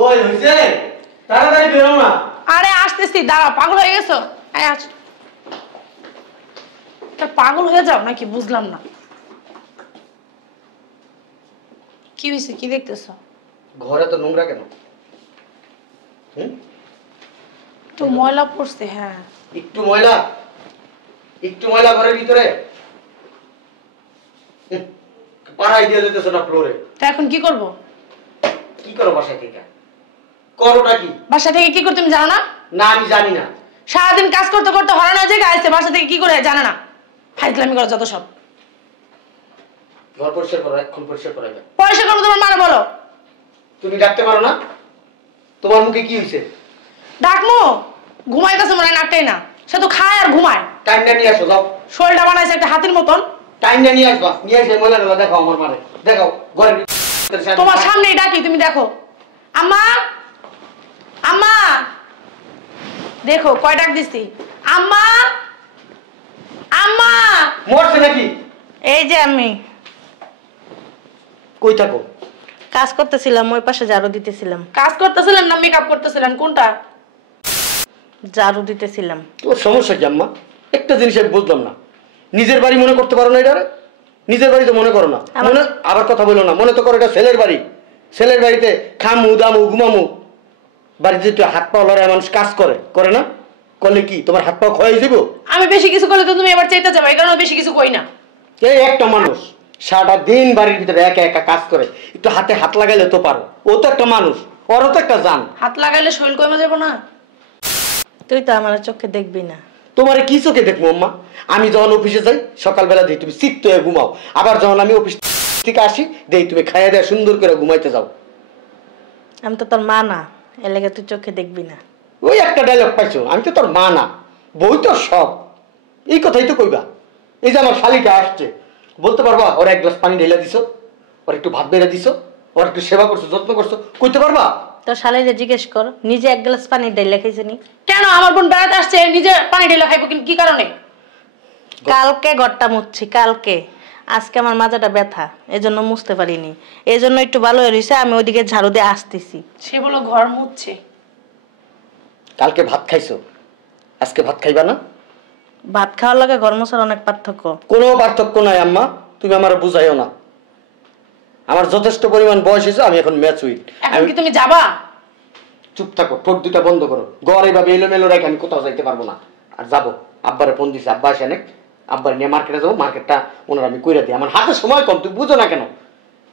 কই হইছে? তাড়াতাড়ি বেরো না। আরে আসতেছি, দাঁড়াও। পাগল হয়ে গেছো? এই আস। পাগল হয়ে যাও নাকি বুঝলাম না। কি হয়েছে? কি দেখতেছো? ঘরে তো নোংরা কেন? একটু ময়লা পড়ছে। হ্যাঁ, একটু ময়লা? একটু ময়লা ঘরের ভিতরে? পাড়াই দিয়ে যেতেছো না ফ্লোরে। তো এখন কি করব? কি করো বাসায় থেকে? করোটা কি? বাসা থেকে কি করতে তুমি জানো না? না, আমি জানি না। সারাদিন কাজ করতে করতে হরানো জায়গায় আসছে, বাসা থেকে কি করে জানে না? ফাইজলামি করো যত সব। ঘর পরিষ্কার করো, এখন পরিষ্কার করা যায়। পয়সা করবো তোমার মারা বলো। তুমি ডাকতে পারো না? তোমার মুখে কি হয়েছে? ডাকমো? ঘুমাইতেছে মনে হয় নাকটাই না, সে তো খায় আর ঘুমায়। টাইম না নিয়ে আসো, যাও। শরীরটা বানাইছে একটা হাতির মতন। টাইম না নিয়ে আসবা, নিয়ে এসে ময়লাগুলো দেখাও আমার মারে। দেখাও ঘরের তোমার সামনেই ডাকি, তুমি দেখো। আম্মা, আম্মা, দেখো কয় ডাক দিছি। আম্মা, আম্মা। মরছে নাকি? এই যে আমি কই থাকো? কাজ করতেছিলাম, ওই পাশে ঝাড়ু দিতেছিলাম। কাজ করতেছিলেন না মেকআপ করতেছিলেন? কোনটা? ঝাড়ু দিতেছিলাম। তোর সমস্যা কি আম্মা? একটা জিনিস আমি বুঝলাম না, নিজের বাড়ি মনে করতে পারো না? এটা নিজের বাড়ি তো মনে করো না। মনে আবার কথা বলো না, মনে তো করো এটা ছেলের বাড়ি। ছেলের বাড়িতে খামু দামু ঘুমামু। বাড়িতে তুই হাত পা লড়ায় মানুষ কাজ করে করে না? করলে কি তোমার হাত পা ক্ষয় যাব? আমি বেশি কিছু করলে তো তুমি এবার চাইতে যাবে, এই কারণে বেশি কিছু কই না। এই একটা মানুষ সারাটা দিন বাড়ির ভিতরে একা একা কাজ করে, একটু হাতে হাত লাগাইলে তো পারো। ও তো একটা মানুষ, ওরও তো একটা জান। হাত লাগাইলে শরীর কমে যাবো না? তুই তো আমার চোখে দেখবি না। তোমারে কি চোখে দেখবো আম্মা? আমি যখন অফিসে যাই সকালবেলা দিই তুমি চিত্ত হয়ে ঘুমাও, আবার যখন আমি অফিস থেকে আসি দেই তুমি খাইয়া দেয়া সুন্দর করে ঘুমাইতে যাও। আমি তো তোর মা না, এর লেগে তুই চোখে দেখবি না। ওই একটা ডায়লগ পাইছো, আমি তো তোর মা না, বই তো সব। এই কথাই তো কইবা। এই যে আমার শালিটা আসছে, বলতে পারবা ওর এক গ্লাস পানি ঢেলে দিছো, ওর একটু ভাত বেড়ে দিছো, ওর একটু সেবা করছো, যত্ন করছো, কইতে পারবা? তোর শালীরে জিজ্ঞেস কর, নিজে এক গ্লাস পানি ডাইলা খাইছে নি? কেন? আমার বোন বেড়াতে আসছে, নিজে পানি ঢেলে খাইবো কি কারণে? কালকে ঘরটা মুছছি, কালকে। আজকে আমার মাজাটা ব্যথা, এজন্য মুছতে পারিনি, এজন্য একটু ভালো হয়ে রয়েছে। আমি ওইদিকে ঝাড়ু দিয়ে আসতেছি। সে বলো ঘর মুছছে। কালকে ভাত খাইছো, আজকে ভাত খাইবা না? ভাত খাওয়ার লাগে ঘর মোছার অনেক পার্থক্য। কোনো পার্থক্য নাই আম্মা, তুমি আমার বুঝাইও না। আমার যথেষ্ট পরিমাণ বয়স হয়েছে, আমি এখন ম্যাচুইড। এখন কি তুমি যাবা? চুপ থাকো, ঠোঁট দুটা বন্ধ করো। ঘর এইভাবে এলোমেলো রেখে আমি কোথাও যাইতে পারবো না। আর যাবো, আব্বারে ফোন দিছি, আব্বা আসে অনেক, আব্বার নিয়ে মার্কেটে যাবো, মার্কেটটা ওনার আমি কইরা দিই। আমার হাতে সময় কম, তুমি বুঝো না কেন?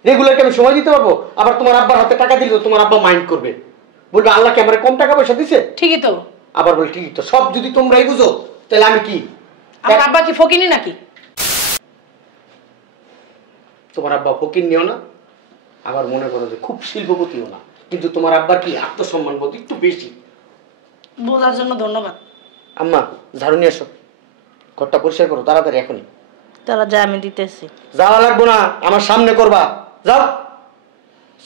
রেগুলারকে আমি সময় দিতে পারবো? আবার তোমার আব্বার হাতে টাকা দিলে তোমার আব্বা মাইন্ড করবে, বলবে আল্লাহকে আমার কম টাকা পয়সা দিছে। ঠিকই তো। আবার বলে ঠিকই তো। সব যদি তোমরাই বুঝো তাহলে আমি কি? আমার আব্বা কি ফকিনি নাকি? তোমার আব্বা ফকির নিও না, আবার মনে করো যে খুব শিল্পপতিও না, কিন্তু তোমার আব্বার কি আত্মসম্মান বোধ একটু বেশি। বোঝার জন্য ধন্যবাদ। আম্মা ঝাড়ু নিয়ে এসো, ঘরটা পরিষ্কার করো তাড়াতাড়ি এখনই। তারা যা, আমি দিতেছি। যাওয়া লাগবো না, আমার সামনে করবা। যাও,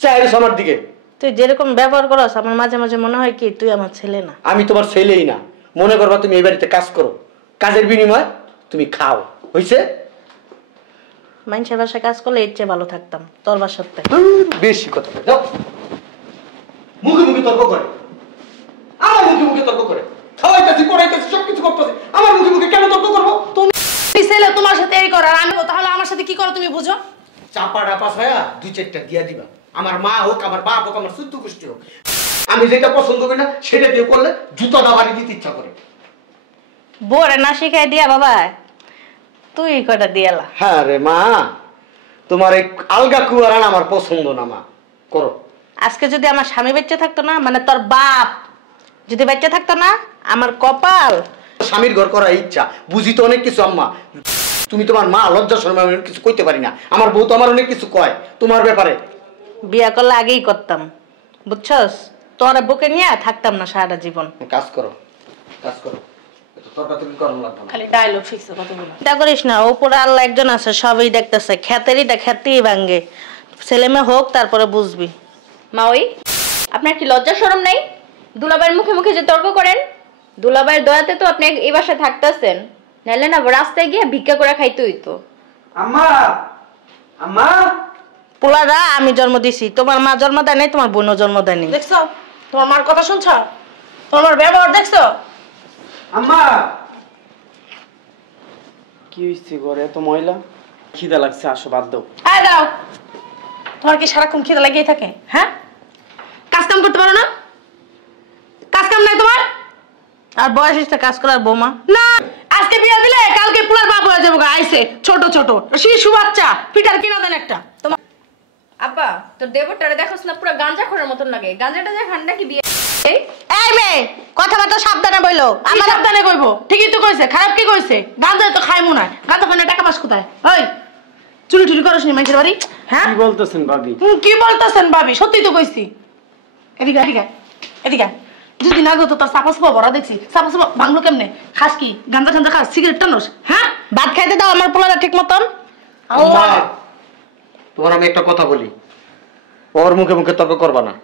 চাইরিস আমার দিকে। তুই যেরকম ব্যবহার করস, আমার মাঝে মাঝে মনে হয় কি তুই আমার ছেলে না। আমি তোমার ছেলেই না। মনে করবা তুমি এই বাড়িতে কাজ করো, কাজের বিনিময়ে তুমি খাও, হইছে? মানুষের বাসায় কাজ করলে এর চেয়ে ভালো থাকতাম, তোর বাসার থেকে। বেশি কথা যাও, মুখে মুখে তর্ক করে, আমার মুখে মুখে তর্ক করে, খাওয়াইতেছি পড়াইতেছি সবকিছু করতেছি, আমার মুখে মুখে কেন তর্ক করবো? তুমি ছেলে, তোমার সাথে এই করো আর আমি, তাহলে আমার সাথে কি করো তুমি বুঝো? চাপা ডাপা ছায়া দুই চারটা দিয়া দিবা। আমার মা হোক, আমার বাপ হোক, আমার শুদ্ধ গোষ্ঠী হোক, আমি যেটা পছন্দ করি না সেটা দিয়ে করলে জুতাটা বাড়ি দিতে ইচ্ছা করে। বোরে না শিখাই দিয়া বাবা, তুই কটা দিয়ালা। হ্যাঁ রে মা, তোমার এই আলগা কুয়ারান আমার পছন্দ না মা, করো। আজকে যদি আমার স্বামী বেঁচে থাকতো না, মানে তোর বাপ যদি বেঁচে থাকতো না, আমার কপাল। স্বামীর ঘর করার ইচ্ছা, বুঝি তো অনেক কিছু আম্মা। তুমি তোমার মা, লজ্জা শর্মা অনেক কিছু কইতে পারি না। আমার বউ তো আমার অনেক কিছু কয় তোমার ব্যাপারে। বিয়া করলে আগেই করতাম, বুঝছস? তোর বুকে নিয়ে থাকতাম না সারাটা জীবন। কাজ করো, কাজ করো, খালি ডায়লগ শিখছো কতগুলো। চিন্তা করিস না, উপরে আল্লাহ একজন আছে, সবই দেখতেছে। খ্যাতেরইটা খ্যাতেই ভাঙ্গে, ছেলে মেয়ে হোক তারপরে বুঝবি। মা ওই আপনার কি লজ্জা শরম নাই? দুলাভাইয়ের মুখে মুখে যে তর্ক করেন, দুলাভাইয়ের দয়াতে তো আপনি এই বাসায় থাকতেছেন, নাহলে না রাস্তায় গিয়ে ভিক্ষা করে খাইতে হইতো। আম্মা, আম্মা, পোলারা আমি জন্ম দিছি, তোমার মা জন্ম দেয় নাই, তোমার বোনও জন্ম দেয় নাই। দেখছো তোমার মার কথা শুনছো, তোমার মার ব্যবহার দেখছো? আম্মা কি হইছে ঘরে এত ময়লা? খিদা লাগছে, আসো বাদ দাও। হ্যাঁ দাও, তোমার কি সারাক্ষণ খিদে লাগিয়ে থাকে? হ্যাঁ, কাজ কাম করতে পারো না? কাজ কাম নাই তোমার? আর বয়স হচ্ছে কাজ করার বৌমা না, আজকে বিয়ে দিলে কালকে পুলার বাপ হয়ে যাবো। আইছে ছোট ছোট শিশু বাচ্চা, পিটার কিনা দেন একটা। তোমার আপা তোর দেবরটারে দেখোস না, পুরো গাঁজা খোরের মতন লাগে। গাঁজাটা যে খান নাকি বিয়ে? এই মেয়ে কথাবার্তা সাবধানে বইলো। আমার সাবধানে কইবো, ঠিকই তো কইছে। খারাপ কি কইছে? গাঁজা তো খাই মনে হয়। গাঁজা খানে টাকা পাস কোথায়? ওই চুরি টুরি করস নি মানুষের বাড়ি? হ্যাঁ কি বলতেছেন ভাবি? কি বলতেছেন ভাবি? সত্যি তো কইছি। এদিকে এদিকে এদিকে, দুদিন আগে তো তোর চাপা চাপা ভরা দেখছি। চাপা চাপা ভাঙলো কেমনে? খাস কি? গাঁজা গাঁজা খাস? সিগারেট টানোস? হ্যাঁ, ভাত খাইতে দাও আমার পোলারা ঠিক মতন। আম্মা, তোমার আমি একটা কথা বলি, ওর মুখে মুখে তর্ক করবা না।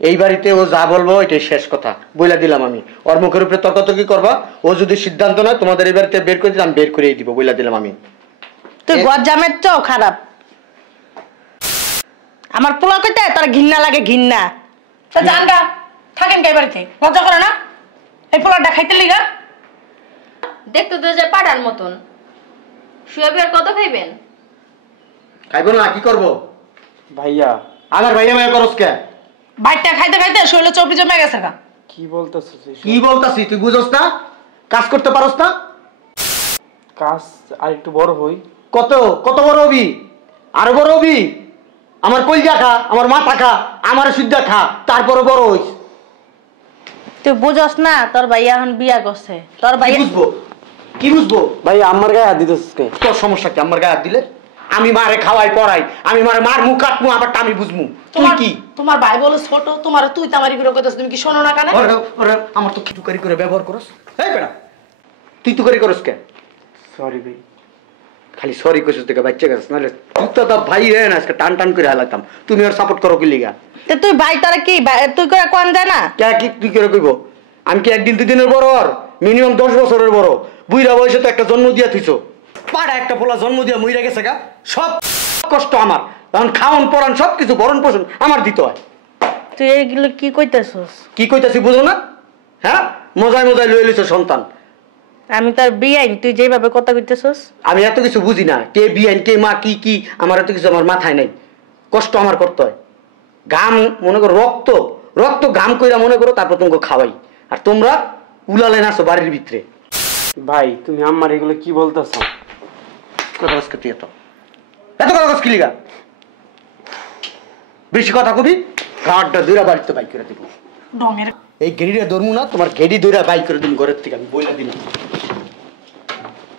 এই বাড়িতে ও যা বলবো এটাই শেষ কথা, বইলা দিলাম আমি। ওর মুখের উপরে তর্কাতর্কি করবা, ও যদি সিদ্ধান্ত নয় তোমাদের এই বাড়িতে বের করে দিলে আমি বের করেই দিব, বইলা দিলাম আমি। তুই গজ্জামের চেয়েও খারাপ। আমার পোলা কইতে তোর ঘৃণা লাগে, ঘৃণা। তা জানগা থাকেন কে বাড়িতে? লজ্জা করে না এই পোলাটা খাইতে লিগা? দেখতে তো যে পাড়ার মতন। শুয়ে বিয়ার কত খাইবেন? খাইবো না, কি করবো? ভাইয়া আমার ভাইয়া মায়া করস কে? বাইকটা খাইতে খাইতে শরীরে চর্বি জমে গেছে গা। কি বলতেছিস? কি বলতাছি তুই বুঝোস না? কাজ করতে পারোস না? কাজ আর একটু বড় হই। কত কত বড় হবি? আরো বড় হবি? আমার কলজা খা, আমার মাথা খা, আমার সুদ্ধা খা, তারপরে বড় হইস। তুই বুঝস না তোর ভাইয়া এখন বিয়া করছে। তোর কি ভাইয়া বুঝবো? কি বুঝবো? ভাই আমার গায়ে হাত দিতেছিস কে? তোর সমস্যা কি আমার গায়ে হাত দিলে? আমি মারে খাওয়াই পড়াই, আমি মারে মার মুখ কাটমু, আবার আমি বুঝমু। তুই তোমার কি? তোমার ভাই বলো ছোট, তোমার তুই তামারি করে কইতাছ, তুমি কি শোনো না কানে? ওরে ওরে আমার তো তুকারি করে ব্যবহার করস। এই বেটা, তুই তুকারি করস কে? সরি ভাই। খালি সরি কইছিস থেকে বাচ্চা গেছিস, নাহলে তুই তো ভাই রে না, আজকে টান টান করে হালাতাম। তুমি ওর সাপোর্ট করো কি লিগা? তে তুই ভাই তোরা কি তুই করে কোন যায় না? কে কি তুই করে কইব? আমি কি একদিন দুই দিনের বড়? আর মিনিমাম 10 বছরের বড়। বুইরা বয়সে তো একটা জন্ম দিয়া থইছো। পাড়া একটা পোলা জন্ম দিয়া মইরা গেছে গা। সব কষ্ট আমার। তখন খাওন পরান সবকিছু ভরণ পোষণ আমার দিতে হয়। তুই এগুলো কি কইতাছস? কি কইতাছি বুঝো না? হ্যাঁ, মজায় মজায় লয়ে লইছো সন্তান। আমি তার বিয়াইন, তুই যেভাবে কথা কইতেছস। আমি এত কিছু বুঝি না, কে বিয়ান কে মা কি কি, আমার এত কিছু আমার মাথায় নাই। কষ্ট আমার করতে হয়। ঘাম মনে করো রক্ত, রক্ত ঘাম কইরা মনে করো, তারপর তোমাকে খাওয়াই। আর তোমরা উলালে নাছো বাড়ির ভিতরে। ভাই তুমি আমার এগুলো কি বলতেছ? কথা বলছ তুই এত এত কথা বলছ কি লিগা? বেশি কথা কবি গাড়টা দূরা বাড়িতে বাইক করে দিব। ডঙের এই গেড়িটা ধরমু না, তোমার গেড়ি দূরা বাইক করে দিন ঘরের থেকে, আমি বইলা দিলাম।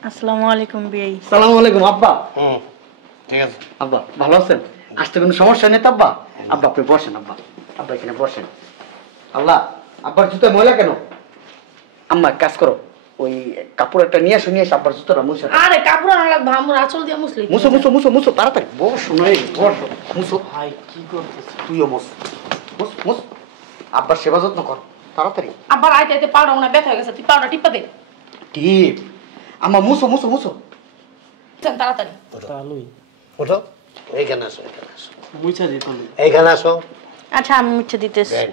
আসসালামু আলাইকুম বিয়াই। সালামু আলাইকুম আব্বা। ঠিক আছে। আব্বা ভালো আছেন? আসতে কোনো সমস্যা নেই তো আব্বা? আব্বা আপনি বসেন, আব্বা আব্বা এখানে বসেন। আল্লাহ, আব্বার জুতো ময়লা কেন? আম্মা কাজ করো, ওই কাপড় একটা নিয়ে আসো, নিয়ে এসে আব্বার জুতোটা মুছে দাও। আরে কাপড় আনা লাগবে, আমরা আঁচল দিয়ে মুছলি। মুছো মুছো মুছো মুছো তাড়াতাড়ি, বসো নয় বসো, মুছো। ভাই কি করতেছ? তুইও মুছ মুছ মুছ, আব্বার সেবা যত্ন কর তাড়াতাড়ি। আবার আইতে আইতে পাউডার মনে ব্যথা হয়ে গেছে, তুই পাউডার টিপা দে। টিপ আম্মা, মুছো মুছো মুছো। চল তাড়াতাড়ি। তালুই ওঠো, এইখানে আসো, এইখানে আসো, মুছা দিত না। এইখানে আসো। আচ্ছা আমি মুছে দিতেছি। দেন,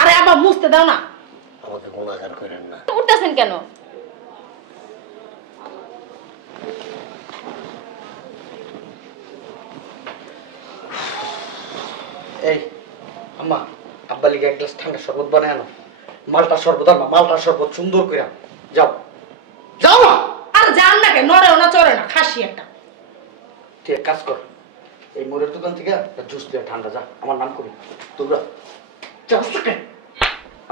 আরে আবার মুছতে দাও না। আমাকে গুণাগার করেন না। উঠতেছেন কেন? এই আম্মা, আব্বা লিগে এক গ্লাস ঠান্ডা শরবত বানায় আনো। মালটা শরবত আনো, মালটা শরবত সুন্দর করে আনো। যাও যাও না। আর জান না কে, নড়েও না চড়ে না, খাসি একটা। তুই এক কাজ কর, এই মোড়ের দোকান থেকে একটা জুস দিয়ে ঠান্ডা, যা আমার নাম করি তোমরা।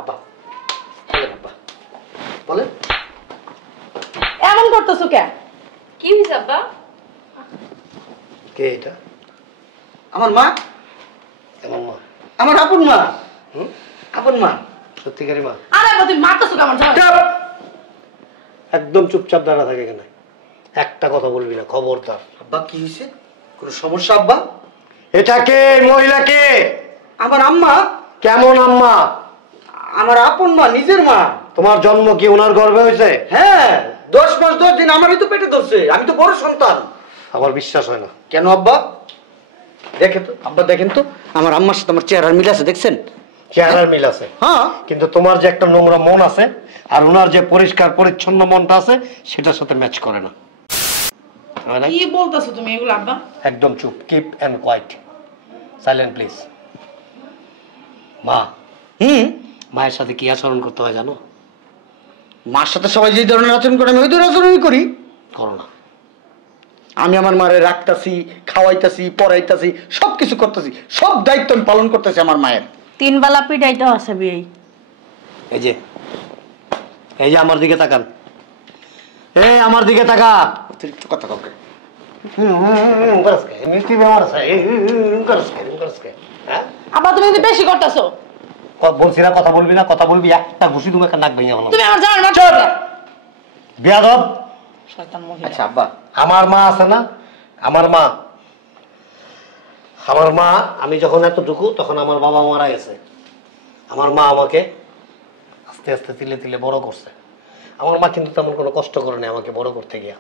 আব্বা বলেন, আব্বা বলেন। এমন করতেছো কে? কি হইছে আব্বা? কে এটা? আমার মা, এমন মা? আমার আপন মা। আপন মা। সত্যিকারী মা? আরে আব্বা তুমি মারতেছো কে আমার জামাই? একদম চুপচাপ দাঁড়া থাকে এখানে, একটা কথা বলবি না, খবরদার। আব্বা কি হয়েছে? কোনো সমস্যা আব্বা? এটা কে? মহিলা কে? আমার আম্মা। কেমন আম্মা? আমার আপন মা, নিজের মা। তোমার জন্ম কি ওনার গর্ভে হয়েছে? হ্যাঁ, 10 মাস 10 দিন আমারই তো পেটে ধরছে, আমি তো বড় সন্তান। আমার বিশ্বাস হয় না। কেন আব্বা? দেখে তো আব্বা, দেখেন তো আমার আম্মার সাথে আমার চেহারার মিল আছে, দেখছেন? চেহারার মিল আছে, হ্যাঁ। কিন্তু তোমার যে একটা নোংরা মন আছে আর ওনার যে পরিষ্কার পরিচ্ছন্ন মনটা আছে সেটার সাথে ম্যাচ করে না। কি বলতেছো তুমি এগুলো আব্বা? একদম চুপ, keep and quiet, silent please. মা, মায়ের সাথে কি আচরণ করতে হয় জানো? মার সাথে সবাই যে ধরনের আচরণ করে আমি ওই ধরনের আচরণই করি। করো না। আমি আমার মায়ের রাখতাছি, খাওয়াইতাছি, পড়াইতাছি, সবকিছু করতেছি, সব দায়িত্ব আমি পালন করতেছি আমার মায়ের। 3 বেলা পিটাইতে আছে বিয়ে। এই যে আমার দিকে তাকান, আমার দিকে তাকা। অতিরিক্ত কথা কাউকে আব্বা তুমি কিন্তু বেশি করতেছো। বলছি না কথা বলবি না, কথা বলবি একটা ঘুষি তুমি একটা নাক ভেঙে হলো। তুমি আমার জামাই মারছো বেয়াদব শয়তান মহিলা। আচ্ছা আব্বা, আমার মা আছে না, আমার মা আমি যখন এতটুকু তখন আমার বাবা মারা গেছে। আমার মা আমাকে আস্তে আস্তে তিলে তিলে বড় করছে। আমার মা কিন্তু তেমন কোনো কষ্ট করেনি আমাকে বড় করতে গিয়া,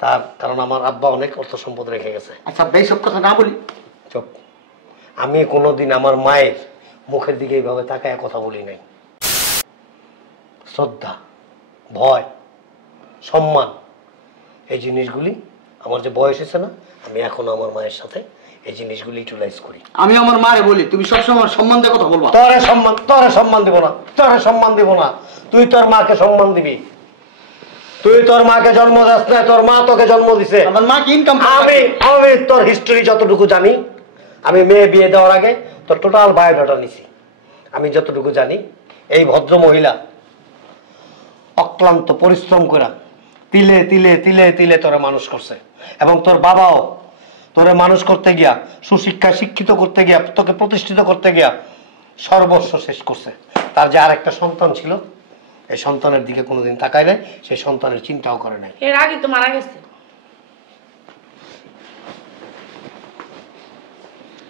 তার কারণ আমার আব্বা অনেক অর্থ সম্পদ রেখে গেছে। আচ্ছা এইসব কথা না বলি। চুপ। আমি কোনোদিন আমার মায়ের মুখের দিকে এইভাবে তাকায় কথা বলি নাই। শ্রদ্ধা, ভয়, সম্মান, এই জিনিসগুলি আমার যে বয়স হয়েছে না, আমি এখনো আমার মায়ের সাথে এই জিনিসগুলি ইউটিলাইজ করি। আমি আমার মারে বলি তুমি সবসময় আমার সম্মান দিয়ে কথা বলবা। তোরে সম্মান দিব না, তোরে সম্মান দিব না। তুই তোর মাকে সম্মান দিবি। তুই তোর মাকে জন্ম দাস না, তোর মা তোকে জন্ম দিছে। আমার মা কি ইনকাম? আমি তোর হিস্টরি যতটুকু জানি, আমি মেয়ে বিয়ে দেওয়ার আগে তোর টোটাল বায়োডাটা নিছি। আমি যতটুকু জানি এই ভদ্র মহিলা অক্লান্ত পরিশ্রম করে তিলে তিলে তিলে তিলে তোরে মানুষ করছে, এবং তোর বাবাও তোরে মানুষ করতে গিয়া, সুশিক্ষায় শিক্ষিত করতে গিয়া, তোকে প্রতিষ্ঠিত করতে গিয়া সর্বস্ব শেষ করছে। তার যে আরেকটা সন্তান ছিল, এই সন্তানের দিকে কোনোদিন তাকায় নাই, সেই সন্তানের চিন্তাও করে নাই। এর আগে তো মারা গেছে।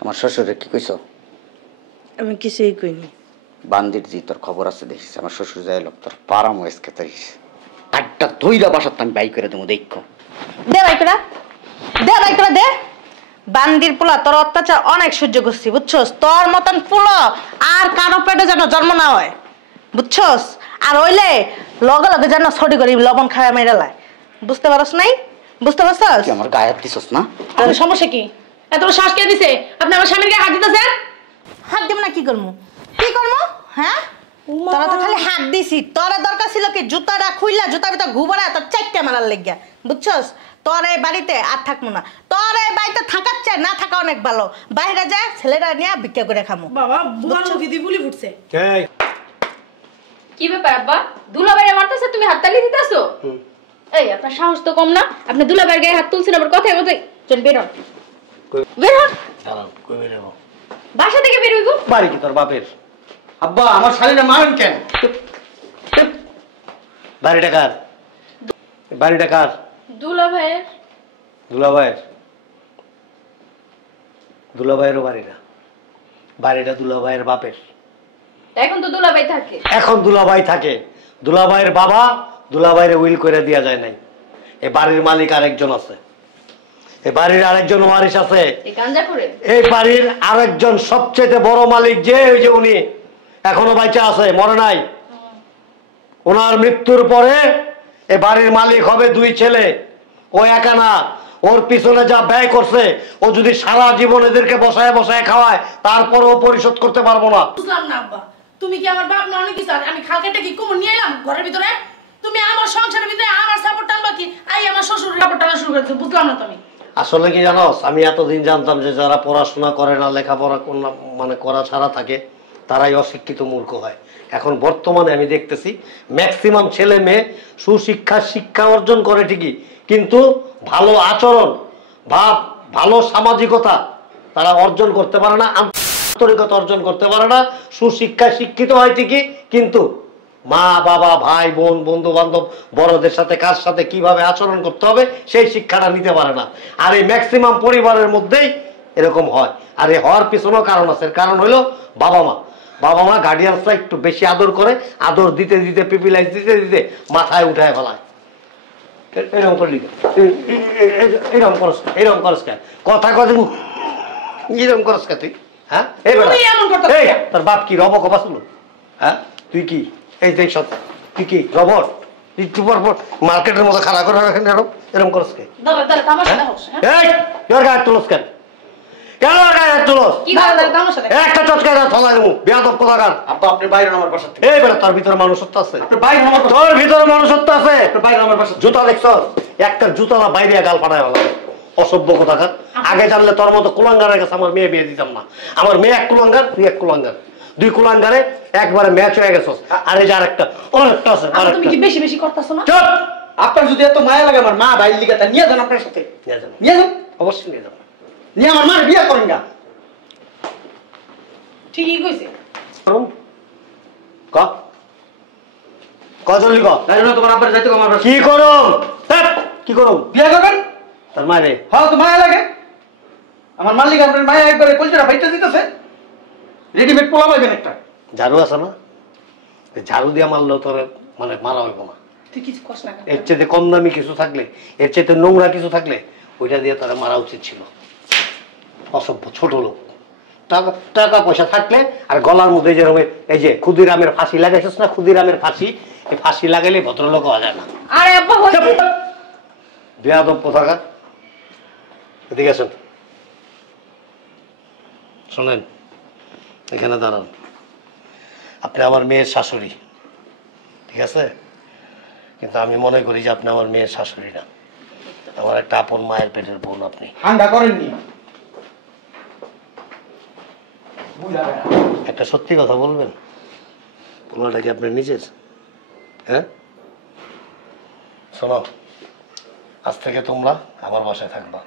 আমার শ্বশুরে কি কইছো? আমি কিছুই কইনি। বান্দির জি তোর খবর আছে দেখিস, আমার শ্বশুর যাই লোক তোর পারাম ওয়েসকে তারিস একটা ধইরা বাসার আমি বাই করে দেবো, দেখো। দে ভাই করে দে। বান্দির পোলা, তোর অত্যাচার অনেক সহ্য করছি বুঝছস। তোর মতন পোলা আর কারো পেটে যেন জন্ম না হয় বুঝছস। আর ওইলে লগে লগে যেন ছড়ি করি লবণ খাওয়া মেরে লাই। বুঝতে পারস নাই? বুঝতে পারছস? আমার গায়ে হাত দিছস না? আপনার সমস্যা কি? এত শ্বাস কে দিছে? আপনি আমার স্বামীর গায়ে হাত দিতেছেন? হাত দিব না কি করবো? হ্যাঁ, তোরা তো খালি হাত দিছি। তোরা দরকার ছিল কি জুতাটা খুইলা জুতার ভিতর ঘুবড়া তোর চারটা মারার লেগিয়া বুঝছস। তোর এই বাড়িতে আর থাকবো না। তোর এই বাড়িতে থাকার চাই না থাকা অনেক ভালো। বাইরে যা ছেলেরা নিয়ে ভিক্ষা করে খামো। বাবা বুড়ার মুখে দিয়ে বুলি ফুটছে। কি ব্যাপার আব্বা? দুলাভাইরে মারতেছে, তুমি হাততালি দিতেছো? এই আপনার সাহস তো কম না, আপনি দুলাভাইয়ের গায়ে হাত তুলছেন আবার কথায় কথায়। চল বের হন, বের হন। দাঁড়ান, কই বের হবো? বাসা থেকে বের হইব। বাড়ি কি তোর বাপের? আব্বা আমার শালীরা মারেন কেন? বাড়িটা কার? বাড়িটা কার? দুলাভাইয়ের। দুলাভাইয়েরও বাড়ি না, বাড়িটা দুলাভাইয়ের বাপের। এখন তো দুলাভাই থাকে। এখন দুলাভাই থাকে। দুলাভাইয়ের বাবা দুলাভাইয়ের উইল করে দেয়া যায় নাই। এই বাড়ির মালিক আরেকজন আছে, এই বাড়ির আরেকজন ওয়ারিশ আছে। এই গাঞ্জা করে এই বাড়ির আরেকজন সবচেয়ে বড় মালিক যে ওই যে উনি এখনো বাইচা আছে, মরে নাই। ওনার মৃত্যুর পরে এই বাড়ির মালিক হবে 2 ছেলে। ও একা না, ওর পিছনে যা ব্যয় করছে, ও যদি সারা জীবন এদেরকে বসায় বসায় খাওয়ায় তারপরেও পরিশোধ করতে পারবো না। বুঝলাম না আব্বা, তুমি কি আমার বাপ না অনেক কিছু? আমি খালকেটা কি কুমুর নিয়ে এলাম ঘরের ভিতরে? তুমি আমার সংসারের ভিতরে আমার সাপোর্ট টানবা কি? আমার শ্বশুর সাপোর্ট টানা শুরু করেছে, বুঝলাম না তুমি। আসলে কি জানোস, আমি এতদিন জানতাম যে যারা পড়াশোনা করে না, লেখাপড়া মানে করা ছাড়া থাকে, তারাই অশিক্ষিত মূর্খ হয়। এখন বর্তমানে আমি দেখতেছি ম্যাক্সিমাম ছেলে মেয়ে শিক্ষা অর্জন করে ঠিকই, কিন্তু ভালো আচরণ বা ভালো সামাজিকতা তারা অর্জন করতে পারে না, আন্তরিকতা অর্জন করতে পারে না। শিক্ষিত হয় ঠিকই, কিন্তু মা বাবা ভাই বোন বন্ধু বান্ধব বড়দের সাথে কার সাথে কিভাবে আচরণ করতে হবে সেই শিক্ষাটা নিতে পারে না। আর এই ম্যাক্সিমাম পরিবারের মধ্যেই এরকম হয়। আর এই হওয়ার পিছনেও কারণ আছে। কারণ হলো বাবা মা গার্ডিয়ানসরা একটু বেশি আদর করে, আদর দিতে দিতে পিপিলাইজ দিতে দিতে মাথায় উঠায় ফেলায়। এরকম করলি এরকম করস কেন? কথা কথা এরকম করস কে তুই? হ্যাঁ এই বেটা, তুই এমন করতেছিস এই কেন? তোর বাপ কি রব কবা ছিল? হ্যাঁ তুই কি এই দেখ সব তুই কি রবট? একটু পর পর মার্কেটের মতো খাড়া করে রাখেন এরকম করস কে? দাঁড়া দাঁড়া তামাশা দেখোস হ্যাঁ এই তোর গায়ে তুলস কেন? কেন গায়ে তুলস? কি দাঁড়া করবো? দাঁড়া তামাশা দেখ একটা চটকায় দাও থামাই দেবো বেয়াদব কোথাকার। আব্বা আপনি বাইরে আমার বাসা থেকে এই বেটা তোর ভিতরে মানুষত্ব আছে, আপনি বাইরে আমার বাসা তোর ভিতরে মানুষত্ব আছে। আপনি বাইরে আমার বাসা জুতা দেখছ একটা জুতা না বাইরে গাল ফাটায় ভালো অসভ্য কোথাকার। আগে জানলে তোর মতো কুলাঙ্গারের কাছে আমার মেয়ে বিয়ে দিতাম না। আমার মেয়ে এক কুলাঙ্গার, তুই এক কুলাঙ্গার, দুই কুলাঙ্গারে একবারে ম্যাচ হয়ে গেছস। আর এই যে আরেকটা অনেকটা আছে আচ্ছা, তুমি আরেকটা। কি বেশি বেশি করতেছো না? চুপ আপনার যদি এত মায়া লাগে আমার মা বাইর লিগে তা নিয়ে যান আপনার সাথে নিয়ে যাবো, নিয়ে যান অবশ্যই নিয়ে যাবো। নিয়ে আমার মা বিয়ে করেন না ঠিকই কইছে। করুন ক ক জলদি ক তাই জন্য তোমার আব্বার যাইতে আমার বাসা কি করুন কি করুন বিয়ে করবেন তোর মারে হ্যাঁ তো মায়া লাগে আমার মালিক আপনার মায়া একবারে কলচারা ফাইটটা দিতেছে রেডিমেড পোলা পাইবেন একটা ঝাড়ু আছে না, এই ঝাড়ু দিয়ে মারলেও তোর মানে মারা হইব না। তুই কিছু কস না কেন? এর চেয়ে কম দামি কিছু থাকলে, এর চেয়ে নোংরা কিছু থাকলে ওইটা দিয়ে তারা মারা উচিত ছিল। অসভ্য ছোট লোক। টাকা টাকা পয়সা থাকলে আর গলার মধ্যে যেরকম এই যে ক্ষুদিরামের ফাঁসি লাগাইছিস না, ক্ষুদিরামের ফাঁসি, এই ফাঁসি লাগাইলে ভদ্রলোক হওয়া যায় না। আরে আব্বা হয়েছে। বেয়াদব কোথাকার। এদিকে আসেন, শোনেন এখানে দাঁড়ান। আপনি আমার মেয়ের শাশুড়ি, ঠিক আছে, কিন্তু আমি মনে করি যে আপনি আমার মেয়ের শাশুড়ি না, আমার একটা আপন মায়ের পেটের বোন আপনি। ঠান্ডা করেননি একটা সত্যি কথা বলবেন, পোলাটা কি আপনার নিজের? হ্যাঁ শোনো, আজ থেকে তোমরা আমার বাসায় থাকবা।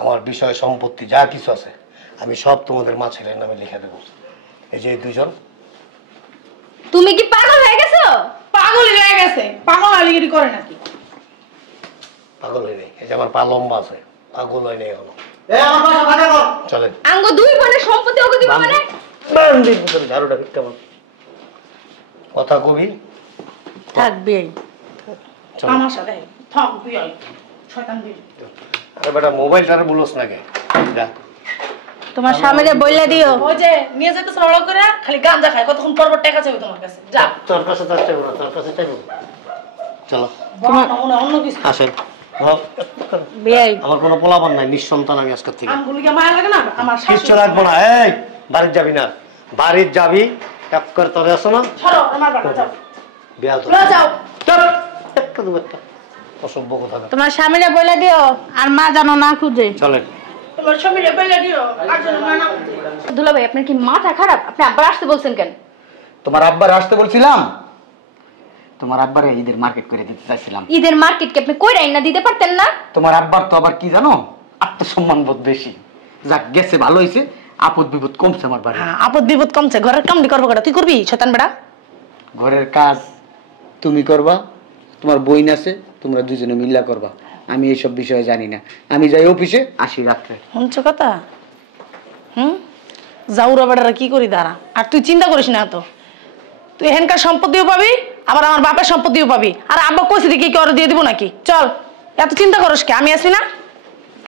আমার বিষয় সম্পত্তি যা কিছু আছে আমি সব তোমাদের মা ছেলের নামে লিখে দেবো। এই যে এই দুজন। তুমি কি পাগল হয়ে গেছো? পাগল হয়ে গেছে, পাগল আলিগিরি করে নাকি? পাগল হয়ে নেই, এই যে আমার পা লম্বা আছে, পাগল হয় নেই এখনো। এ আমার বাসা ভাড়া কর চলেন আঙ্গ দুই বোনের সম্পত্তি ওকে দিব মানে? বান্দির ভিতরে ঝাড়ুটা ফিরতে আমার কথা কবি থাকবে। চলো। তামাশা দেখ থাক বিয়ে শয়তান বিয়ে। আরে বেটা মোবাইলটারে বলোস না কে? যা তোমার স্বামীরে বইলা দিও। ওই যে নিয়ে যেতেছ বড় করে খালি গাঞ্জা খায়, কতক্ষণ পর পর টাকা চাইবে তোমার কাছে। যা তোর কাছে তার চাইবো না, তোর কাছে চাইবো। চলো তোমার অন্য কিছু আসেন। বিয়াই আমার কোনো পোলাপান নাই, নিঃসন্তান আমি আজকের থেকে। আমগুলিকে মায়া লাগে না আমার কিচ্ছু রাখবো না। এই বাড়ির যাবি না, বাড়ির যাবি এক করে তোরে আসো না ছাড়ো আমার বাড়ি যাও বিয়া তো চলে যাও। একটা দেবো একটা অসভ্য কথা। তোমার স্বামীরে বইলা দিও আর মা জানো না খুঁজে। চলেন তোমার স্বামীরে বইলা দিও আর যেন না দুলা ভাই আপনার কি মাথা খারাপ? আপনি আব্বার আসতে বলছেন কেন? তোমার আব্বার আসতে বলছিলাম, তোমার আব্বারে ঈদের মার্কেট করে দিতে চাইছিলাম। ঈদের মার্কেট কি আপনি কইরাই না দিতে পারতেন না? তোমার আব্বার তো আবার কি জানো, আত্মসম্মান বোধ বেশি। যাক গেছে ভালো হয়েছে, আপদ বিপদ কমছে আমার বাড়ি। হ্যাঁ আপদ বিপদ কমছে, ঘরের কামটি করবো কেটা? তুই করবি শয়তান বেড়া? ঘরের কাজ তুমি করবা, তোমার বইন আছে, তোমরা দুজনে মিল্লা করবা। আমি এইসব বিষয়ে জানি না। আমি যাই অফিসে, আসি রাত্রে। শুনছো কথা? যাউরা বেড়ারা কি করি দাঁড়া। আর তুই চিন্তা করিস না তো, তুই এখানকার সম্পত্তিও পাবি, আবার আমার বাপের সম্পত্তিও পাবি। আর আব্বা কইছে কি ওরা দিয়ে দিব নাকি? চল, এত চিন্তা করিস কে? আমি আছি না?